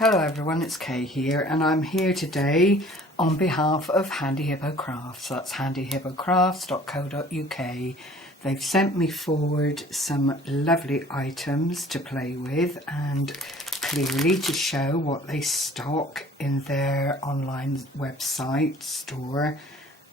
Hello everyone, it's Kay here, and I'm here today on behalf of Handy Hippocrafts. That's handyhippocrafts.co.uk. They've sent me forward some lovely items to play with and clearly to show what they stock in their online website store.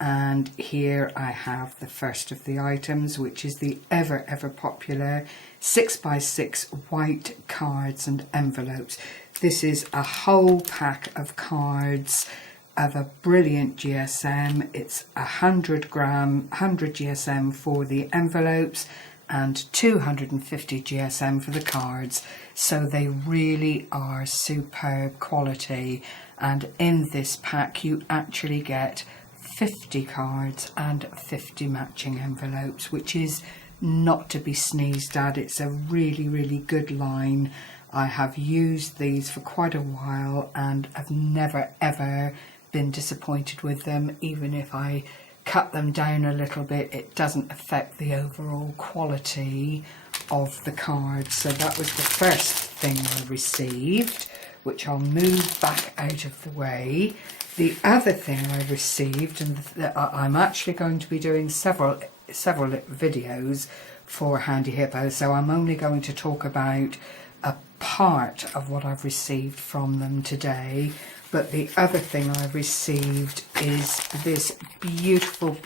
And here I have the first of the items, which is the ever popular 6x6 white cards and envelopes. This is a whole pack of cards of a brilliant GSM. It's 100 GSM for the envelopes and 250 GSM for the cards. So they really are superb quality. And in this pack you actually get 50 cards and 50 matching envelopes, which is not to be sneezed at. It's a really good line. I have used these for quite a while and I've never ever been disappointed with them. Even if I cut them down a little bit, it doesn't affect the overall quality of the cards. So that was the first thing I received, which I'll move back out of the way. The other thing I received, and I'm actually going to be doing several videos for Handy Hippo, so I'm only going to talk about a part of what I've received from them today. But the other thing I received is this beautiful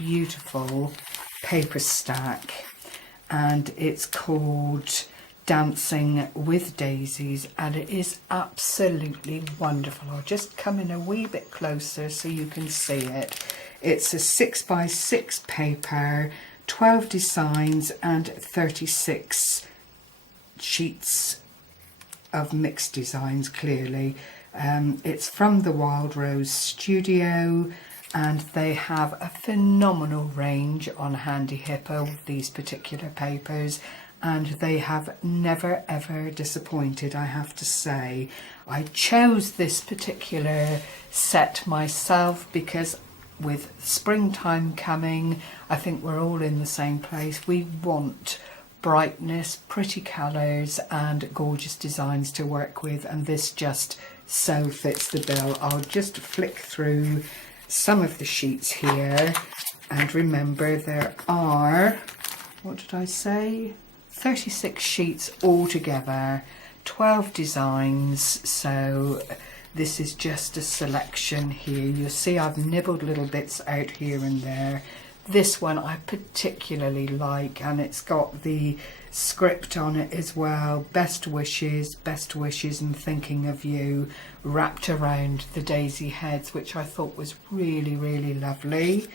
paper stack, and it's called Dancing with Daisies, and it is absolutely wonderful. I'll just come in a wee bit closer so you can see it. It's a 6x6 paper, 12 designs and 36 sheets of mixed designs clearly. It's from the Wild Rose Studio, and they have a phenomenal range on Handy Hippo with these particular papers, and they have never ever disappointed, I have to say. I chose this particular set myself because with springtime coming, I think we're all in the same place. We want brightness, pretty colours and gorgeous designs to work with, and this just so fits the bill. I'll just flick through some of the sheets here, and remember there are, what did I say, 36 sheets altogether, 12 designs. So this is just a selection here. You'll see I've nibbled little bits out here and there. This one I particularly like, and it's got the script on it as well. Best wishes and thinking of you, wrapped around the daisy heads, which I thought was really lovely.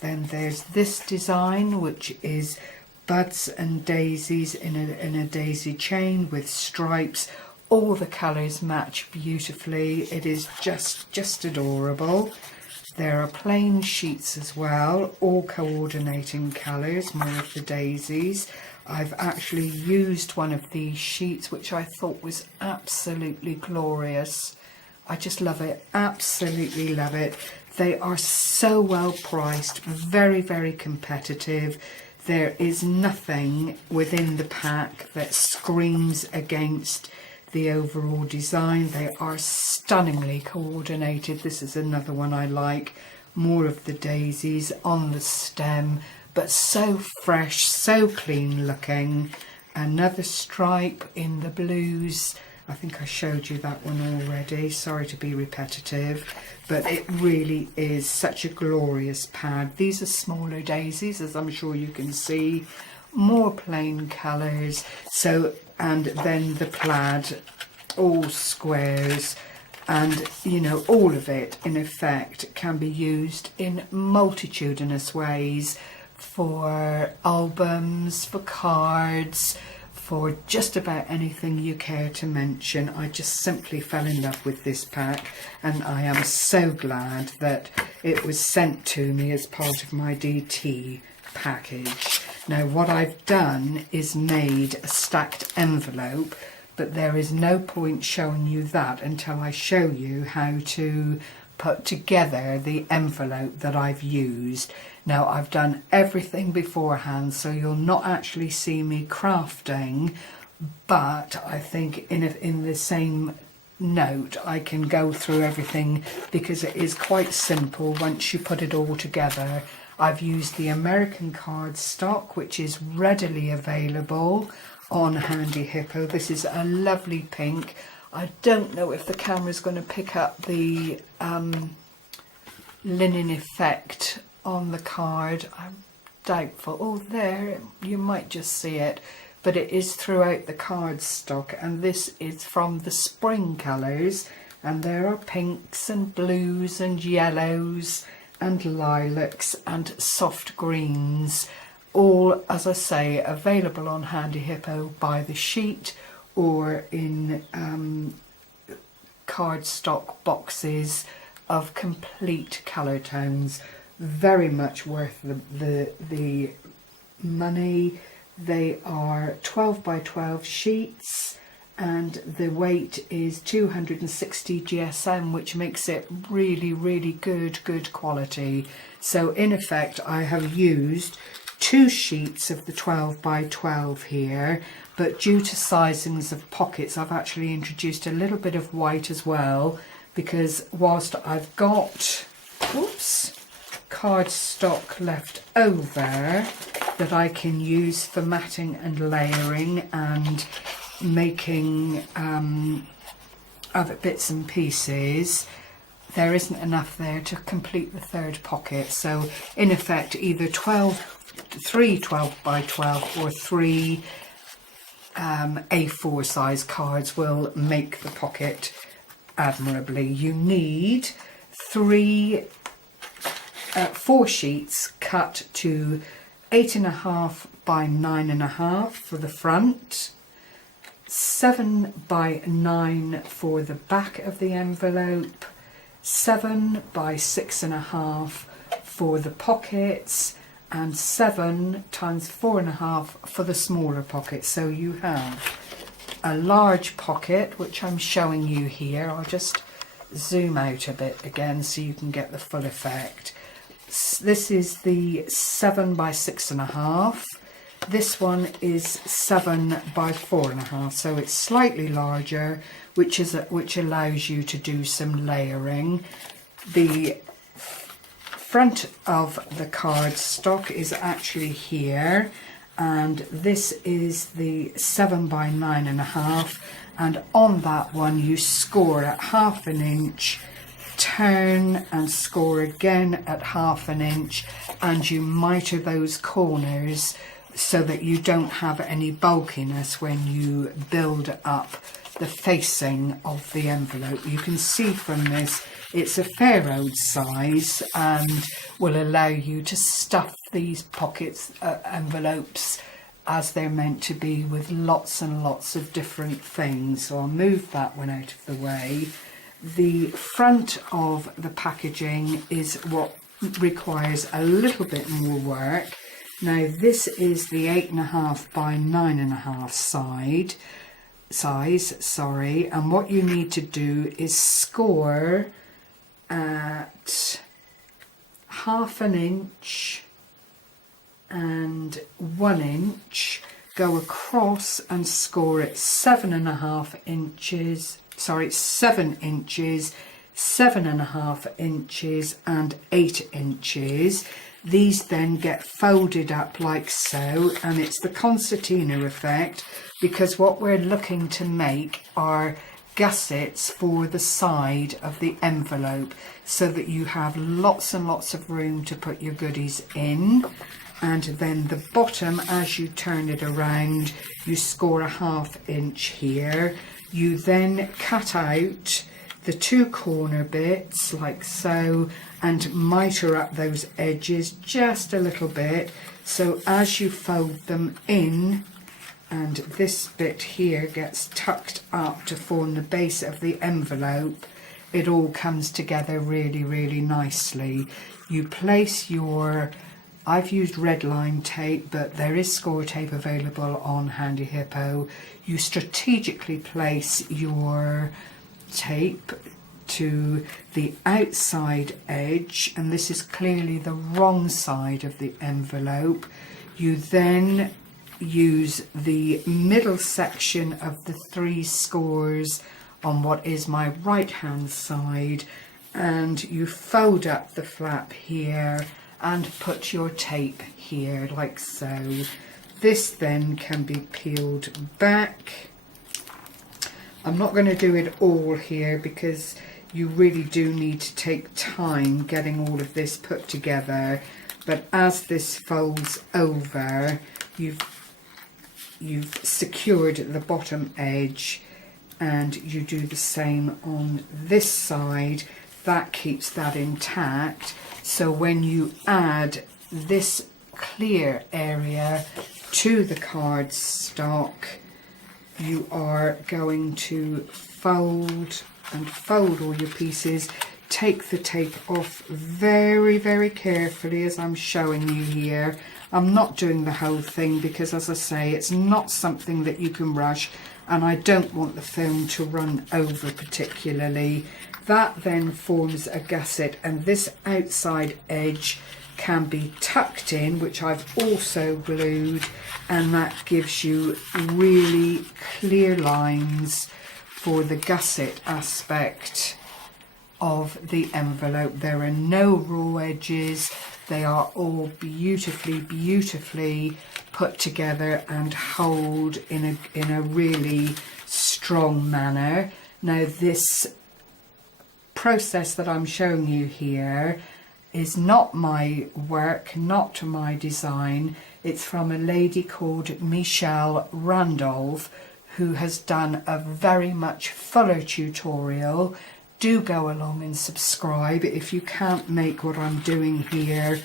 Then there's this design, which is buds and daisies in a daisy chain with stripes. All the colours match beautifully. It is just adorable. There are plain sheets as well, all coordinating colours, more of the daisies. I've actually used one of these sheets, which I thought was absolutely glorious. I just love it, absolutely love it. They are so well priced, very competitive. There is nothing within the pack that screams against the overall design. They are stunningly coordinated. This is another one I like. More of the daisies on the stem, but so fresh, so clean looking. Another stripe in the blues. I think I showed you that one already. Sorry to be repetitive, but it really is such a glorious pad. These are smaller daisies, as I'm sure you can see. More plain colours. So, and then the plaid, all squares, and you know, all of it in effect can be used in multitudinous ways, for albums, for cards, for just about anything you care to mention. I just simply fell in love with this pack, and I am so glad that it was sent to me as part of my DT package. Now what I've done is made a stacked envelope, but there is no point showing you that until I show you how to put together the envelope that I've used. Now I've done everything beforehand, so you'll not actually see me crafting, but I think in the same note, I can go through everything because it is quite simple once you put it all together. I've used the American cardstock, which is readily available on Handy Hippo. This is a lovely pink. I don't know if the camera's going to pick up the linen effect on the card. I'm doubtful. Oh, there, you might just see it. But it is throughout the cardstock, and this is from the spring colours, and there are pinks and blues and yellows and lilacs and soft greens, all, as I say, available on Handy Hippo by the sheet or in cardstock boxes of complete colour tones. Very much worth the money. They are 12 by 12 sheets, and the weight is 260 GSM, which makes it really good quality. So in effect, I have used 2 sheets of the 12 by 12 here, but due to sizings of pockets, I've actually introduced a little bit of white as well, because whilst I've got cardstock left over that I can use for matting and layering and making other bits and pieces, there isn't enough there to complete the third pocket. So in effect, either 3 12 by 12 or 3 A4 size cards will make the pocket admirably. You need 4 sheets cut to 8.5 by 9.5 for the front, 7 by 9 for the back of the envelope, 7 by 6.5 for the pockets, and 7 times 4.5 for the smaller pockets. So you have a large pocket, which I'm showing you here. I'll just zoom out a bit again so you can get the full effect. This is the 7 by 6.5. This one is 7 by 4.5, so it's slightly larger, which allows you to do some layering. The front of the cardstock is actually here, and this is the 7 by 9.5, and on that one you score at 1/2 inch, turn and score again at 1/2 inch, and you miter those corners so that you don't have any bulkiness when you build up the facing of the envelope. You can see from this it's a fair old size and will allow you to stuff these pockets, envelopes, as they're meant to be, with lots and lots of different things. So I'll move that one out of the way. The front of the packaging is what requires a little bit more work. Now this is the 8.5 by 9.5 size, and what you need to do is score at 1/2 inch and 1 inch, go across and score at 7.5 inches, 7 inches, 7.5 inches and 8 inches. These then get folded up like so, and it's the concertina effect, because what we're looking to make are gussets for the side of the envelope so that you have lots and lots of room to put your goodies in. And then the bottom, as you turn it around, you score a 1/2 inch here. You then cut out the 2 corner bits like so and miter up those edges just a little bit, so as you fold them in, and this bit here gets tucked up to form the base of the envelope, it all comes together really nicely. You place your, I've used red line tape, but there is score tape available on Handy Hippo. You strategically place your tape to the outside edge, and this is clearly the wrong side of the envelope. You then use the middle section of the 3 scores on what is my right hand side, and you fold up the flap here and put your tape here like so. This then can be peeled back. I'm not going to do it all here because you really do need to take time getting all of this put together, but as this folds over, you've secured the bottom edge, and you do the same on this side. That keeps that intact, so when you add this clear area to the cardstock, you are going to fold and fold all your pieces. Take the tape off very, very carefully as I'm showing you here. I'm not doing the whole thing because, as I say, it's not something that you can rush, and I don't want the film to run over particularly. That then forms a gusset, and this outside edge can be tucked in, which I've also glued, and that gives you really clear lines for the gusset aspect of the envelope. There are no raw edges. They are all beautifully put together and hold in a really strong manner. Now, this process that I'm showing you here is not my work, not my design. It's from a lady called Michelle Randolf, who has done a very much fuller tutorial. Do go along and subscribe. If you can't make what I'm doing here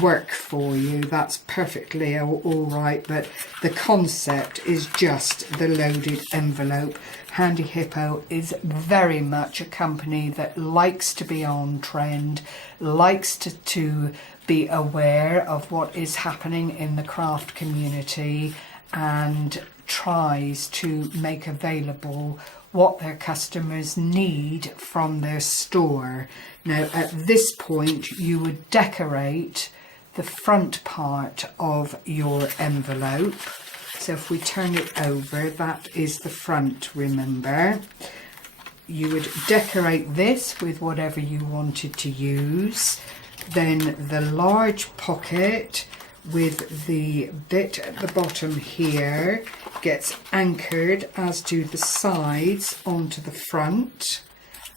work for you, that's perfectly all right, but the concept is just the loaded envelope. Handy Hippo is very much a company that likes to be on trend, likes to be aware of what is happening in the craft community, and tries to make available what their customers need from their store. Now, at this point, you would decorate the front part of your envelope. So if we turn it over, that is the front, remember. You would decorate this with whatever you wanted to use. Then the large pocket with the bit at the bottom here gets anchored, as do the sides, onto the front,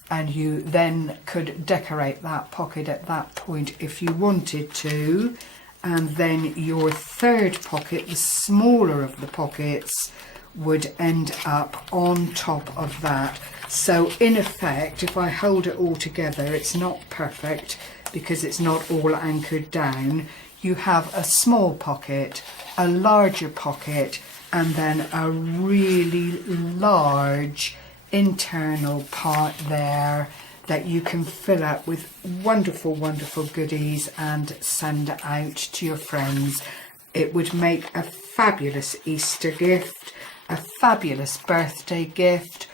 and you then could decorate that pocket at that point if you wanted to. And then your third pocket, the smaller of the pockets, would end up on top of that. So in effect, if I hold it all together, it's not perfect because it's not all anchored down. You have a small pocket, a larger pocket, and then a really large internal part there that you can fill up with wonderful goodies and send out to your friends. It would make a fabulous Easter gift, a fabulous birthday gift,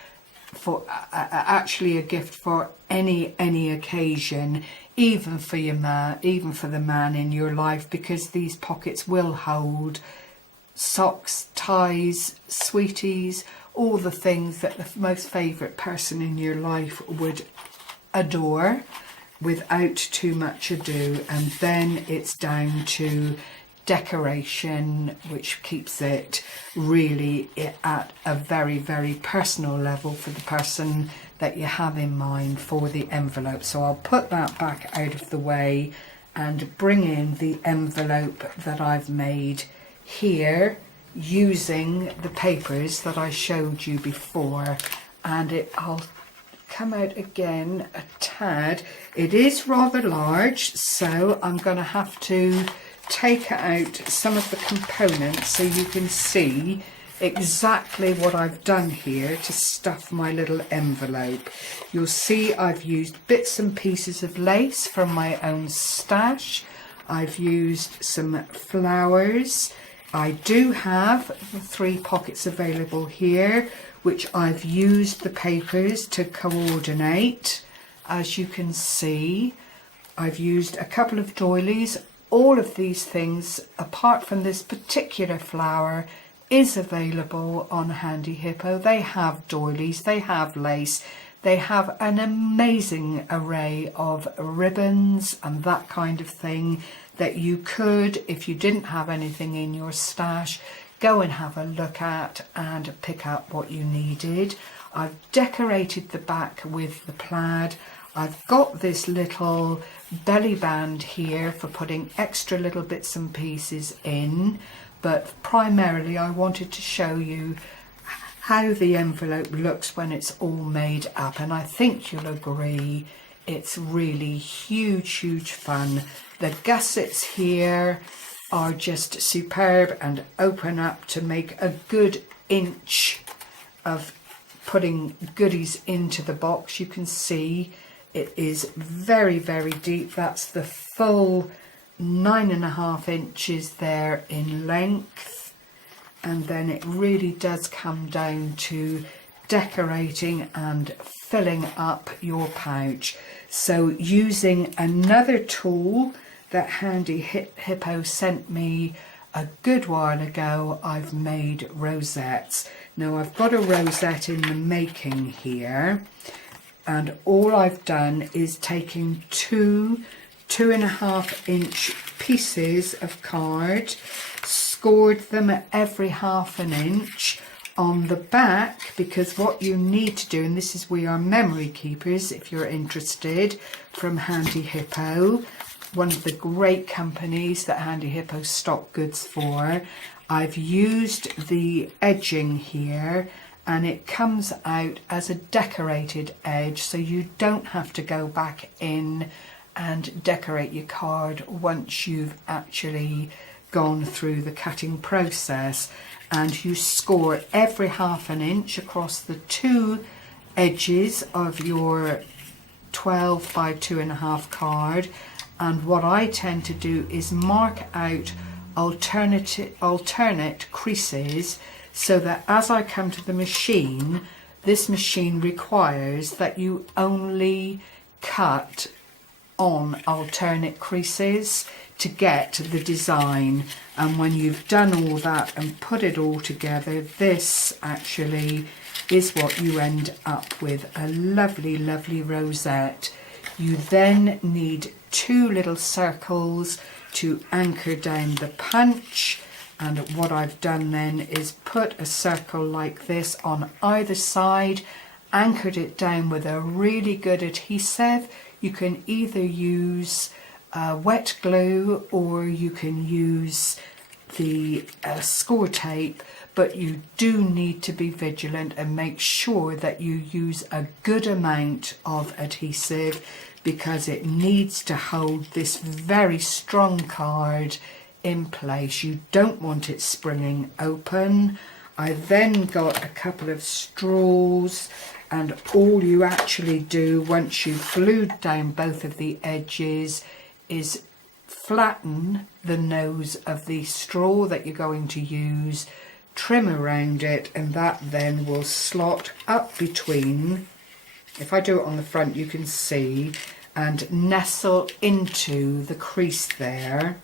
for actually a gift for any occasion, even for your man, even for the man in your life, because these pockets will hold socks, ties, sweeties, all the things that the most favourite person in your life would adore without too much ado. And then it's down to decoration, which keeps it really at a very personal level for the person that you have in mind for the envelope. So I'll put that back out of the way and bring in the envelope that I've made here using the papers that I showed you before, and I'll come out again a tad. It is rather large, so I'm going to have to take out some of the components so you can see exactly what I've done here to stuff my little envelope. You'll see I've used bits and pieces of lace from my own stash. I've used some flowers. I do have the 3 pockets available here, which I've used the papers to coordinate. As you can see, I've used a couple of doilies. All of these things, apart from this particular flower, is available on Handy Hippo. They have doilies, they have lace, they have an amazing array of ribbons and that kind of thing that you could, if you didn't have anything in your stash, go and have a look at and pick up what you needed. I've decorated the back with the plaid. I've got this little belly band here for putting extra little bits and pieces in, but primarily I wanted to show you how the envelope looks when it's all made up, and I think you'll agree it's really huge fun. The gussets here are just superb and open up to make a good inch of putting goodies into the box. You can see it is very deep. That's the full 9.5 inches there in length, and then it really does come down to decorating and filling up your pouch. So using another tool that Handy Hippo sent me a good while ago, I've made rosettes. Now I've got a rosette in the making here, and all I've done is taking two 2.5 inch pieces of card, scored them at every 1/2 inch on the back, because what you need to do, and this is We Are Memory Keepers if you're interested, from Handy Hippo, one of the great companies that Handy Hippo stock goods for. I've used the edging here, and it comes out as a decorated edge, so you don't have to go back in and decorate your card once you've actually gone through the cutting process. And you score every 1/2 inch across the two edges of your 12 by 2.5 card. And what I tend to do is mark out alternate creases, so that as I come to the machine, this machine requires that you only cut on alternate creases to get the design. And when you've done all that and put it all together, this actually is what you end up with, a lovely rosette. You then need 2 little circles to anchor down the punch, and what I've done then is put a circle like this on either side, anchored it down with a really good adhesive. You can either use wet glue or you can use the score tape, but you do need to be vigilant and make sure that you use a good amount of adhesive, because it needs to hold this very strong card in place. You don't want it springing open. I then got a couple of straws, and all you actually do once you've glued down both of the edges is flatten the nose of the straw that you're going to use, trim around it, and that then will slot up between, if I do it on the front you can see, and nestle into the crease there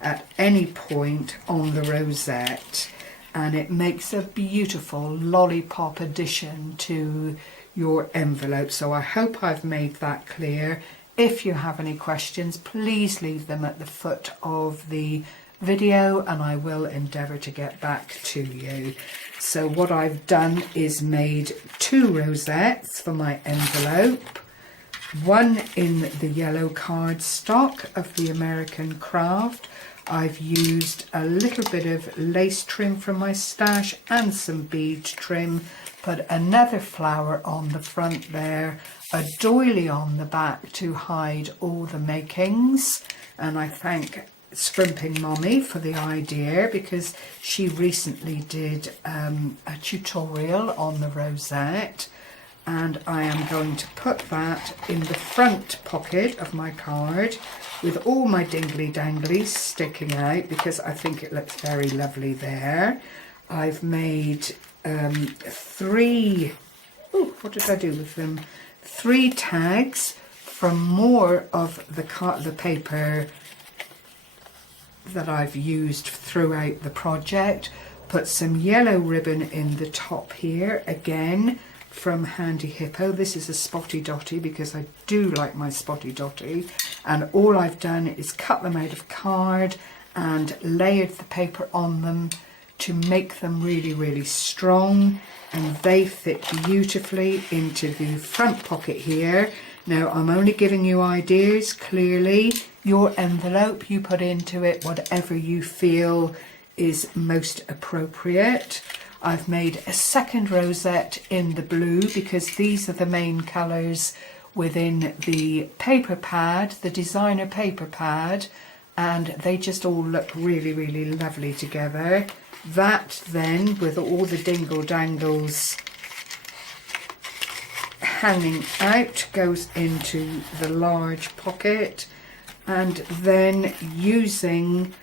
at any point on the rosette, and it makes a beautiful lollipop addition to your envelope. So I hope I've made that clear. If you have any questions, please leave them at the foot of the video and I will endeavour to get back to you. So what I've done is made 2 rosettes for my envelope, one in the yellow cardstock of the American Craft. I've used a little bit of lace trim from my stash and some bead trim, put another flower on the front there, a doily on the back to hide all the makings, and I thank Scrimping Mommy for the idea, because she recently did a tutorial on the rosette, and I am going to put that in the front pocket of my card with all my dingly danglies sticking out, because I think it looks very lovely there. I've made 3, what did I do with them? 3 tags from more of the paper that I've used throughout the project. Put some yellow ribbon in the top here, again from Handy Hippo. This is a spotty dotty because I do like my spotty dotty, and all I've done is cut them out of card and layered the paper on them to make them really, really strong, and they fit beautifully into the front pocket here. Now I'm only giving you ideas. Clearly your envelope, you put into it whatever you feel is most appropriate. I've made a second rosette in the blue because these are the main colours within the paper pad, the designer paper pad, and they just all look really, really lovely together. That then, with all the dingle dangles hanging out, goes into the large pocket, and then using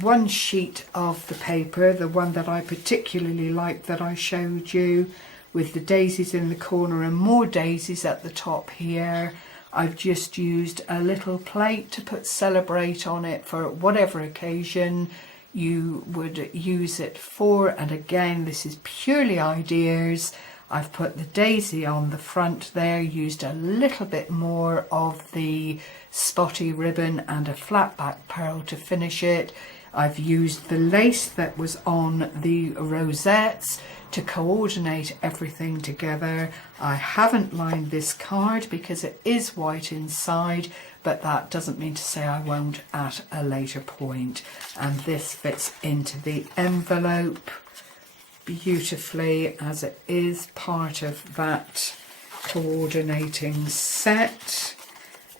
one sheet of the paper, the one that I particularly like that I showed you, with the daisies in the corner and more daisies at the top here, I've just used a little plate to put Celebrate on it for whatever occasion you would use it for. And again, this is purely ideas. I've put the daisy on the front there, used a little bit more of the spotty ribbon and a flat back pearl to finish it. I've used the lace that was on the rosettes to coordinate everything together. I haven't lined this card because it is white inside, but that doesn't mean to say I won't at a later point. And this fits into the envelope beautifully, as it is part of that coordinating set,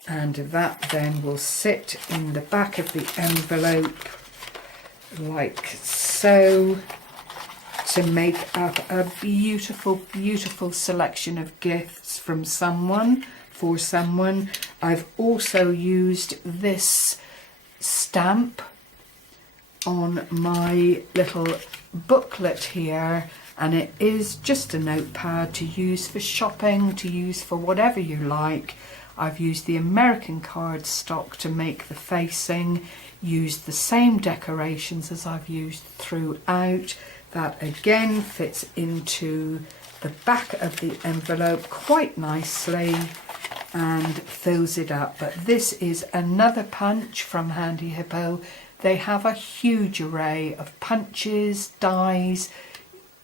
and that then will sit in the back of the envelope like so, to make up a beautiful, beautiful selection of gifts from someone, for someone. I've also used this stamp on my little booklet here, and it is just a notepad to use for shopping, to use for whatever you like. I've used the American cardstock to make the facing, used the same decorations as I've used throughout. That again fits into the back of the envelope quite nicely and fills it up. But this is another punch from Handy Hippo. They have a huge array of punches, dies.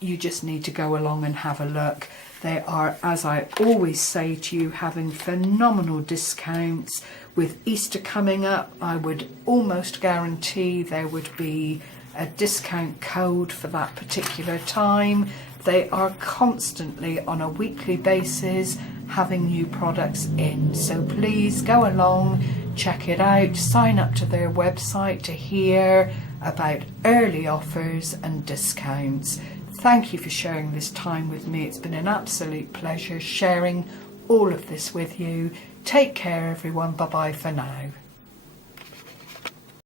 You just need to go along and have a look. They are, as I always say to you, having phenomenal discounts. With Easter coming up, I would almost guarantee there would be a discount code for that particular time. They are constantly, on a weekly basis, having new products in. So please go along, check it out, sign up to their website to hear about early offers and discounts. Thank you for sharing this time with me. It's been an absolute pleasure sharing all of this with you. Take care, everyone. Bye-bye for now.